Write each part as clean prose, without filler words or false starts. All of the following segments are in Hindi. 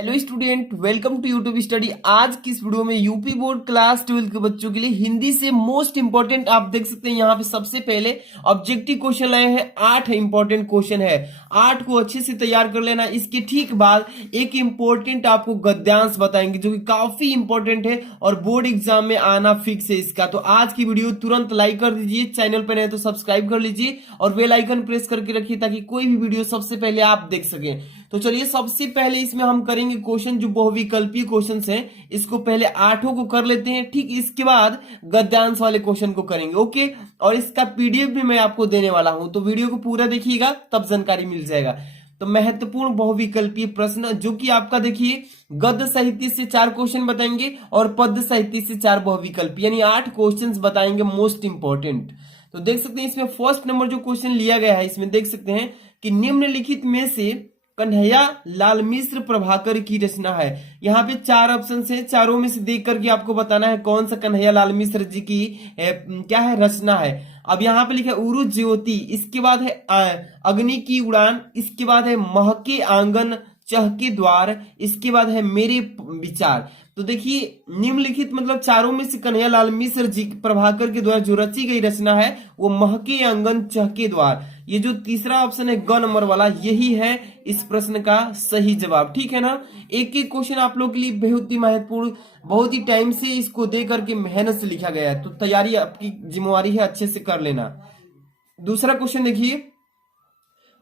Hello student, welcome to YouTube study. आज की इस वीडियो में यूपी बोर्ड क्लास 12 के बच्चों के लिए हिंदी से मोस्ट इंपोर्टेंट आप देख सकते हैं यहाँ पे सबसे पहले ऑब्जेक्टिव क्वेश्चन लाए हैं। 8 इंपॉर्टेंट क्वेश्चन है, 8 को अच्छे से तैयार कर लेना। इसके ठीक बाद एक इंपॉर्टेंट आपको गद्यांश बताएंगे जो कि काफी इंपॉर्टेंट है और बोर्ड एग्जाम में आना फिक्स है इसका। तो आज की वीडियो तुरंत लाइक कर दीजिए, चैनल पर नए तो सब्सक्राइब कर लीजिए और बेल आइकन प्रेस करके रखिए ताकि कोई भी वीडियो सबसे पहले आप देख सकें। तो चलिए सबसे पहले इसमें हम करेंगे क्वेश्चन जो बहुविकल्पीय क्वेश्चंस हैं, इसको पहले 8 को कर लेते हैं। ठीक इसके बाद गद्यांश वाले क्वेश्चन को करेंगे। ओके, और इसका पीडीएफ भी मैं आपको देने वाला हूं, तो वीडियो को पूरा देखिएगा तब जानकारी मिल जाएगा। तो महत्वपूर्ण बहुविकल्पीय प्रश्न जो कि आपका देखिए गद्य साहित्य से 4 क्वेश्चन बताएंगे और पद्य साहित्य से 4 बहुविकल्पीय, यानी 8 क्वेश्चन बताएंगे मोस्ट इंपॉर्टेंट। तो देख सकते हैं इसमें फर्स्ट नंबर जो क्वेश्चन लिया गया है, इसमें देख सकते हैं कि निम्नलिखित में से कन्हैया लाल मिश्र प्रभाकर की रचना है। यहाँ पे 4 ऑप्शन है, चारों में से देख करके आपको बताना है कौन सा कन्हैया लाल मिश्र जी की क्या है रचना है। अब यहाँ पे लिखा है उरु ज्योति, इसके बाद है अग्नि की उड़ान, इसके बाद है महके आंगन चहके द्वार, इसके बाद है मेरे विचार। तो देखिए निम्नलिखित मतलब चारों में से कन्हैया लाल मिश्र जी प्रभाकर के द्वारा जो रची गई रचना है वो महके आंगन चहके द्वार। ये जो तीसरा ऑप्शन है ग नंबर वाला, यही है इस प्रश्न का सही जवाब। ठीक है ना। एक एक क्वेश्चन आप लोग के लिए बहुत ही महत्वपूर्ण, बहुत ही टाइम से इसको दे करके मेहनत से लिखा गया है, तो तैयारी आपकी जिम्मेवारी है, अच्छे से कर लेना। दूसरा क्वेश्चन देखिए,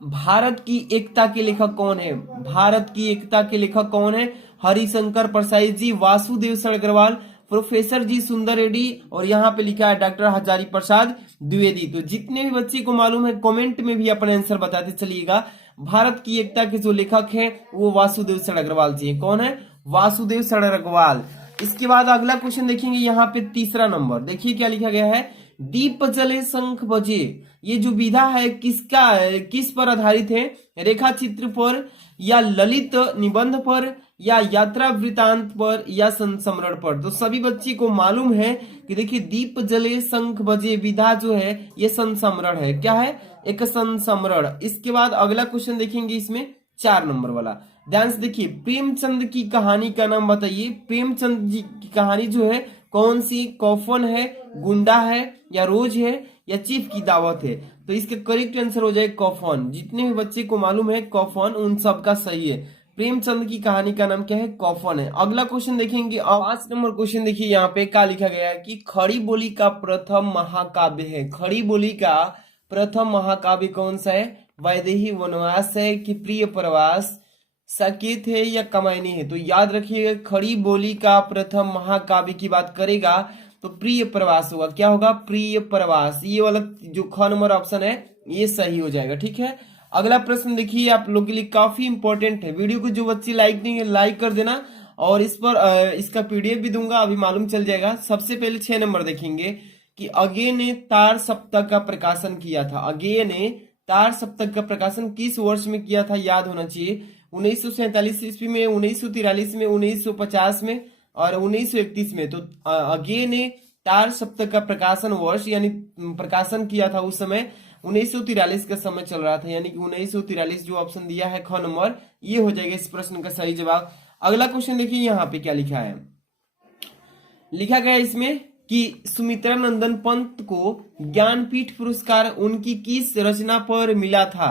भारत की एकता के लेखक कौन है? भारत की एकता के लेखक कौन है? हरिशंकर प्रसाद जी, वासुदेव सड़गरवाल, प्रोफेसर जी सुंदर रेड्डी, और यहाँ पे लिखा है डॉक्टर हजारी प्रसाद द्विवेदी। तो जितने भी बच्चे को मालूम है कमेंट में भी अपना आंसर बताते चलिएगा। भारत की एकता के जो लेखक हैं वो वासुदेव सड़गरवाल जी हैं। कौन है? वासुदेव सड़गरवाल। इसके बाद अगला क्वेश्चन देखेंगे, यहाँ पे तीसरा नंबर देखिए क्या लिखा गया है, दीप जले शंख बजे। ये जो विधा है किस पर आधारित है? रेखा चित्र पर या ललित निबंध पर या यात्रा वृतांत पर या संस्मरण पर। तो सभी बच्चे को मालूम है कि देखिए दीप जले शंख बजे विधा जो है ये संस्मरण है। क्या है? एक संस्मरण। इसके बाद अगला क्वेश्चन देखेंगे, इसमें 4 नंबर वाला। ध्यान से देखिए, प्रेमचंद की कहानी का नाम बताइए। प्रेमचंद जी की कहानी जो है कौन सी? कौफन है, गुंडा है, या रोज है, या चीफ की दावत है। तो इसका करेक्ट आंसर हो जाए कौफन। जितने भी बच्चे को मालूम है कौफन, उन सब का सही है। प्रेमचंद की कहानी का नाम क्या है? कौफन है। अगला क्वेश्चन देखेंगे, 5 नंबर क्वेश्चन देखिए, यहाँ पे क्या लिखा गया है कि खड़ी बोली का प्रथम महाकाव्य है। खड़ी बोली का प्रथम महाकाव्य कौन सा है? वैदेही वनवास है कि प्रिय प्रवास, साकेत है या कमायनी है? तो याद रखिएगा खड़ी बोली का प्रथम महाकाव्य की बात करेगा तो प्रिय प्रवास होगा। क्या होगा? प्रिय प्रवास। ये वाला जो ख नंबर ऑप्शन है ये सही हो जाएगा। ठीक है। अगला प्रश्न देखिए, आप लोग के लिए काफी इंपॉर्टेंट है। वीडियो को जो बच्चे लाइक नहीं है लाइक कर देना, और इस पर इसका पीडीएफ भी दूंगा, अभी मालूम चल जाएगा। सबसे पहले 6 नंबर देखेंगे कि अगे ने तार सप्तक का प्रकाशन किया था। अगे ने तार सप्तक का प्रकाशन किस वर्ष में किया था? याद होना चाहिए। 1947 ईस्वी में, 1943 में, 1950 में और 1931 में। तो अगे ने तार सप्तक का प्रकाशन वर्ष यानी प्रकाशन किया था उस समय 1943 का समय चल रहा था, यानी कि 1943 जो ऑप्शन दिया है ख नंबर, ये हो जाएगा इस प्रश्न का सही जवाब। अगला क्वेश्चन देखिए, यहाँ पे क्या लिखा है, लिखा गया इसमें कि सुमित्रा नंदन पंत को ज्ञानपीठ पुरस्कार उनकी किस रचना पर मिला था?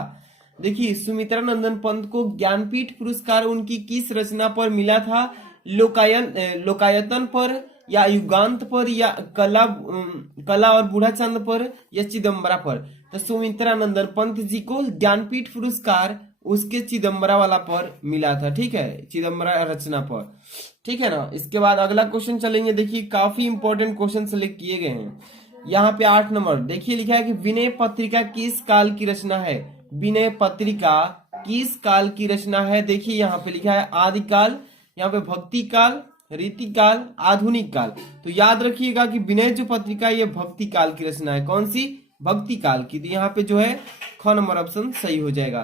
देखिए सुमित्रा नंदन पंत को ज्ञानपीठ पुरस्कार उनकी किस रचना पर मिला था? लोकायतन पर या युगांत पर या कला और बूढ़ा चंद पर या चिदम्बरा पर? तो सुमित्रा नंदन पंत जी को ज्ञानपीठ पुरस्कार उसके चिदम्बरा वाला पर मिला था। ठीक है, चिदम्बरा रचना पर। ठीक है ना। इसके बाद अगला क्वेश्चन चलेंगे, देखिए काफी इंपॉर्टेंट क्वेश्चन सेलेक्ट किए गए हैं। यहाँ पे 8 नंबर देखिए लिखा है कि विनय पत्रिका किस काल की रचना है? विनय पत्रिका किस काल की रचना है? देखिए यहाँ पे लिखा है आदिकाल, यहाँ पे भक्ति काल, रीति काल, आधुनिक काल। तो याद रखिएगा कि विनय जो पत्रिका ये भक्ति काल की रचना है। कौन सी? भक्ति काल की। तो यहाँ पे जो है ख नंबर ऑप्शन सही हो जाएगा।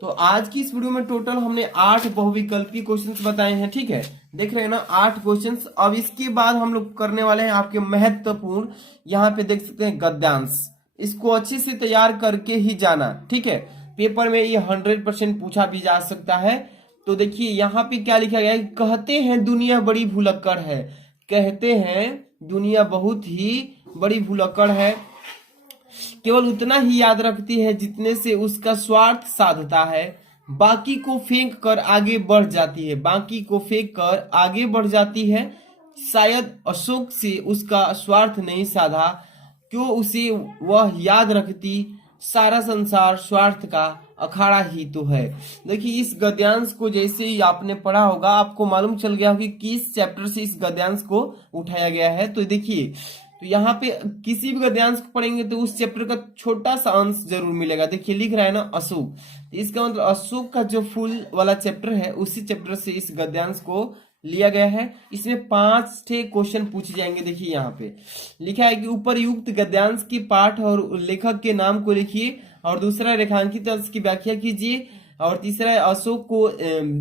तो आज की इस वीडियो में टोटल हमने 8 बहुविकल्पी क्वेश्चंस बताए हैं। ठीक है, देख रहे हैं ना 8 क्वेश्चंस। अब इसके बाद हम लोग करने वाले हैं आपके महत्वपूर्ण, यहाँ पे देख सकते हैं गद्यांश। इसको अच्छे से तैयार करके ही जाना। ठीक है, पेपर में ये 100% पूछा भी जा सकता है। तो देखिए यहाँ पे क्या लिखा गया है, कहते हैं दुनिया बड़ी भुलक्कड़ है, कहते हैं दुनिया बहुत ही बड़ी भुलक्कड़ है, केवल उतना ही याद रखती है जितने से उसका स्वार्थ साधता है, बाकी को फेंक कर आगे बढ़ जाती है, बाकी को फेंक कर आगे बढ़ जाती है, शायद अशोक से उसका स्वार्थ नहीं साधा, क्यों उसे वह याद रखती, सारा संसार स्वार्थ का अखाड़ा ही तो है। देखिए इस गद्यांश को जैसे ही आपने पढ़ा होगा आपको मालूम चल गया कि किस चैप्टर से इस गद्यांश को उठाया गया है। तो देखिए तो यहाँ पे किसी भी गद्यांश को पढ़ेंगे तो उस चैप्टर का छोटा सा अंश जरूर मिलेगा। देखिए लिख रहा है ना अशोक, तो इसका मतलब अशोक का जो फुल वाला चैप्टर है उसी चैप्टर से इस गद्यांश को लिया गया है। इसमें 5 क्वेश्चन पूछे जाएंगे। देखिए यहाँ पे लिखा है कि उपरयुक्त गद्यांश की पाठ और लेखक के नाम को लिखिए, और दूसरा रेखांकित अंश की व्याख्या कीजिए, और तीसरा अशोक को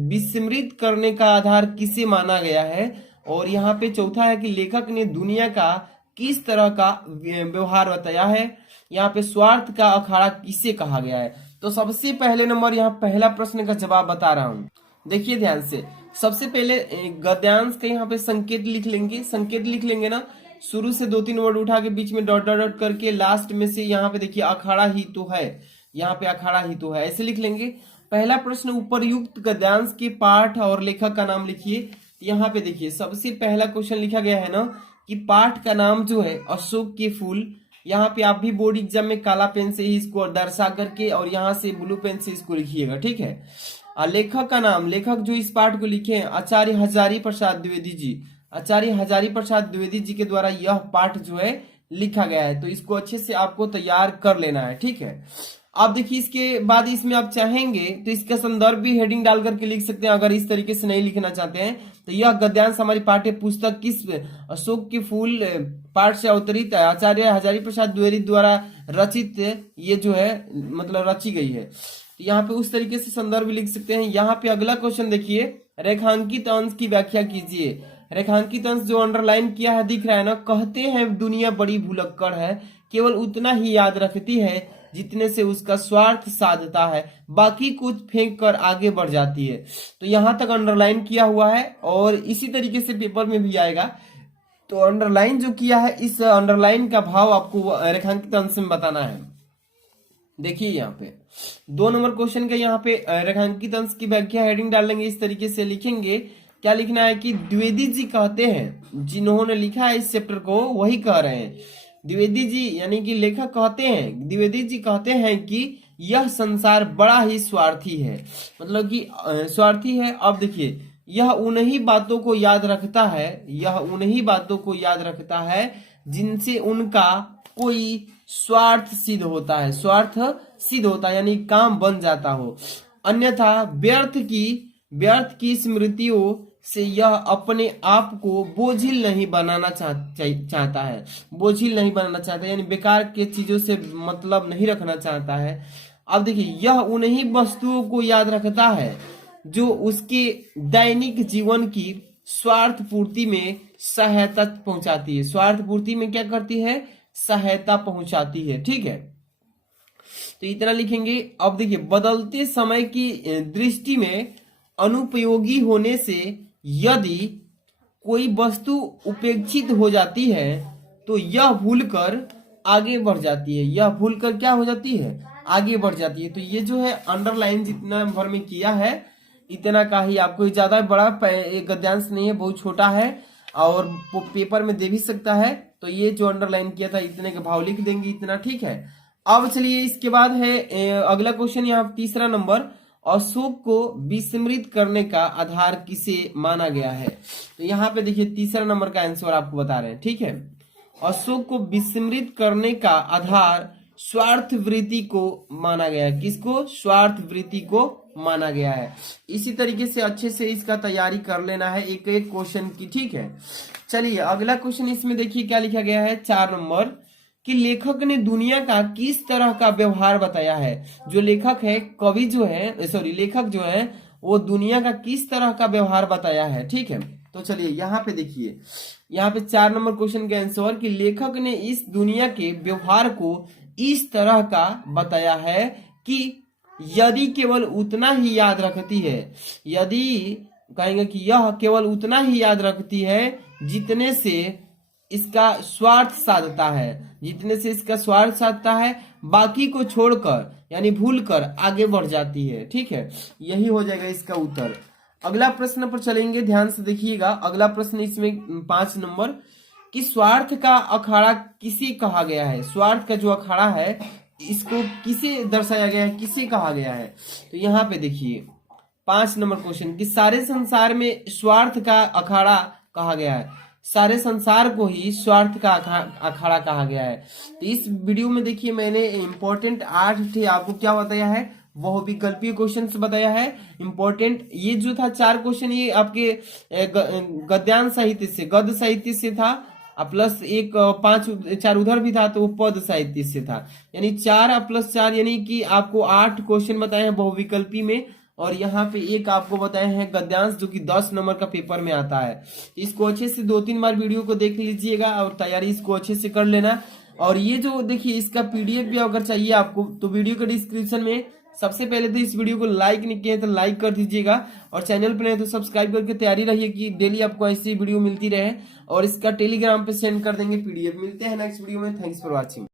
विस्मृत करने का आधार किसे माना गया है, और यहाँ पे चौथा है कि लेखक ने दुनिया का किस तरह का व्यवहार बताया है, यहाँ पे स्वार्थ का अखाड़ा किसे कहा गया है। तो सबसे पहले नंबर यहाँ पहला प्रश्न का जवाब बता रहा हूं, देखिए ध्यान से। सबसे पहले गद्यांश का यहाँ पे संकेत लिख लेंगे, संकेत लिख लेंगे ना, शुरू से 2-3 वर्ड उठा के बीच में डॉट डॉट डॉट करके लास्ट में से यहाँ पे देखिए अखाड़ा ही तो है, यहाँ पे अखाड़ा ही तो है, ऐसे लिख लेंगे। पहला प्रश्न उपरयुक्त गद्यांश के पाठ और लेखक का नाम लिखिए। यहाँ पे देखिए सबसे पहला क्वेश्चन लिखा गया है ना कि पाठ का नाम जो है अशोक के फूल। यहाँ पे आप भी बोर्ड एग्जाम में काला पेन से ही इसको दर्शा करके और यहाँ से ब्लू पेन से इसको लिखिएगा, ठीक है। लेखक का नाम, लेखक जो इस पाठ को लिखे हैं आचार्य हजारी प्रसाद द्विवेदी जी, आचार्य हजारी प्रसाद द्विवेदी जी के द्वारा यह पाठ जो है लिखा गया है। तो इसको अच्छे से आपको तैयार कर लेना है, ठीक है। अब देखिए इसके बाद इसमें आप चाहेंगे तो इसका संदर्भ भी हेडिंग डाल करके लिख सकते हैं। अगर इस तरीके से नहीं लिखना चाहते हैं तो यह गद्यांश हमारी पाठ्य पुस्तक किस अशोक के फूल पाठ से अवतरित आचार्य हजारी प्रसाद द्विवेदी द्वारा रचित ये जो है मतलब रची गई है। तो यहाँ पे उस तरीके से संदर्भ लिख सकते हैं। यहाँ पे अगला क्वेश्चन देखिए, रेखांकित अंश की व्याख्या कीजिए। रेखांकित अंश जो अंडरलाइन किया है दिख रहा है ना, कहते हैं दुनिया बड़ी भुलक्कड़ है, केवल उतना ही याद रखती है जितने से उसका स्वार्थ साधता है, बाकी कुछ फेंक कर आगे बढ़ जाती है। तो यहां तक अंडरलाइन किया हुआ है और इसी तरीके से पेपर में भी आएगा। तो अंडरलाइन जो किया है इस अंडरलाइन का भाव आपको रेखांकित अंश में बताना है। देखिए यहाँ पे 2 नंबर क्वेश्चन के यहाँ पे रेखांकित अंश की व्याख्या हेडिंग डालेंगे, इस तरीके से लिखेंगे। क्या लिखना है कि द्विवेदी जी कहते हैं, जिन्होंने लिखा है इस चैप्टर को वही कह रहे हैं। द्विवेदी जी यानी कि लेखक कहते हैं, द्विवेदी जी कहते हैं कि यह संसार बड़ा ही स्वार्थी है, मतलब कि स्वार्थी है। अब देखिए यह उन्हीं बातों को याद रखता है, यह उन्हीं बातों को याद रखता है जिनसे उनका कोई स्वार्थ सिद्ध होता है, स्वार्थ सिद्ध होता है यानी काम बन जाता हो, अन्यथा व्यर्थ की स्मृतियों से यह अपने आप को बोझिल नहीं बनाना चाहता है, बोझिल नहीं बनाना चाहता यानी बेकार के चीजों से मतलब नहीं रखना चाहता है। अब देखिए यह उन्हीं वस्तुओं को याद रखता है जो उसके दैनिक जीवन की स्वार्थ पूर्ति में सहायता पहुंचाती है, स्वार्थ पूर्ति में क्या करती है, सहायता पहुंचाती है, ठीक है। तो इतना लिखेंगे। अब देखिए बदलते समय की दृष्टि में अनुपयोगी होने से यदि कोई वस्तु उपेक्षित हो जाती है तो यह भूलकर आगे बढ़ जाती है, यह भूलकर क्या हो जाती है, आगे बढ़ जाती है। तो ये जो है अंडरलाइन जितना भर में किया है इतना का ही, आपको ज्यादा बड़ा गद्यांश नहीं है, बहुत छोटा है और पेपर में दे भी सकता है। तो ये जो अंडरलाइन किया था इतने के भाव लिख देंगे, इतना, ठीक है। अब चलिए इसके बाद है अगला क्वेश्चन, यहाँ तीसरा नंबर, अशोक को विस्मृत करने का आधार किसे माना गया है। तो यहाँ पे देखिए तीसरा नंबर का आंसर आपको बता रहे हैं, ठीक है। अशोक को विस्मृत करने का आधार स्वार्थ वृत्ति को माना गया है, किसको, स्वार्थ वृत्ति को माना गया है। इसी तरीके से अच्छे से इसका तैयारी कर लेना है एक एक क्वेश्चन की, ठीक है। चलिए अगला क्वेश्चन इसमें देखिए क्या लिखा गया है 4 नंबर, कि लेखक ने दुनिया का किस तरह का व्यवहार बताया है। जो लेखक है, कवि जो है, सॉरी लेखक जो है वो दुनिया का किस तरह का व्यवहार बताया है, ठीक है। तो चलिए यहाँ पे देखिए, यहाँ पे 4 नंबर क्वेश्चन के आंसर कि लेखक ने इस दुनिया के व्यवहार को इस तरह का बताया है कि यदि केवल उतना ही याद रखती है, यदि कहेंगे कि यह केवल उतना ही याद रखती है जितने से इसका स्वार्थ साधता है, जितने से इसका स्वार्थ साधता है, बाकी को छोड़कर यानी भूलकर आगे बढ़ जाती है। ठीक है, यही हो जाएगा इसका उत्तर। अगला प्रश्न पर चलेंगे, ध्यान से देखिएगा। अगला प्रश्न इसमें 5 नंबर कि स्वार्थ का अखाड़ा किसे कहा गया है। स्वार्थ का जो अखाड़ा है इसको किसे दर्शाया गया है, किसे कहा गया है। तो यहाँ पे देखिए 5 नंबर क्वेश्चन कि सारे संसार में स्वार्थ का अखाड़ा कहा गया है, सारे संसार को ही स्वार्थ का अखाड़ा कहा गया है। तो इस वीडियो में देखिए मैंने इंपॉर्टेंट 8 थे आपको क्या बताया है, वह विकल्पीय क्वेश्चन बताया है। इंपॉर्टेंट ये जो था 4 क्वेश्चन ये आपके गद्यांश साहित्य से, गद्य साहित्य से था, प्लस एक 4 उधर भी था तो वो पद साहित्य से था, यानी 4 प्लस 4 यानी कि आपको 8 क्वेश्चन बताए हैं बहुविकल्पी में, और यहाँ पे एक आपको बताए हैं गद्यांश जो कि 10 नंबर का पेपर में आता है। इसको अच्छे से 2-3 बार वीडियो को देख लीजिएगा और तैयारी इसको अच्छे से कर लेना। और ये जो देखिए इसका पीडीएफ भी अगर चाहिए आपको तो वीडियो के डिस्क्रिप्शन में, सबसे पहले तो इस वीडियो को लाइक नहीं किया तो लाइक कर दीजिएगा, और चैनल पर नहीं तो सब्सक्राइब करके तैयारी रहिए कि डेली आपको ऐसी वीडियो मिलती रहे, और इसका टेलीग्राम पे सेंड कर देंगे पीडीएफ। मिलते हैं नेक्स्ट वीडियो में, थैंक्स फॉर वॉचिंग।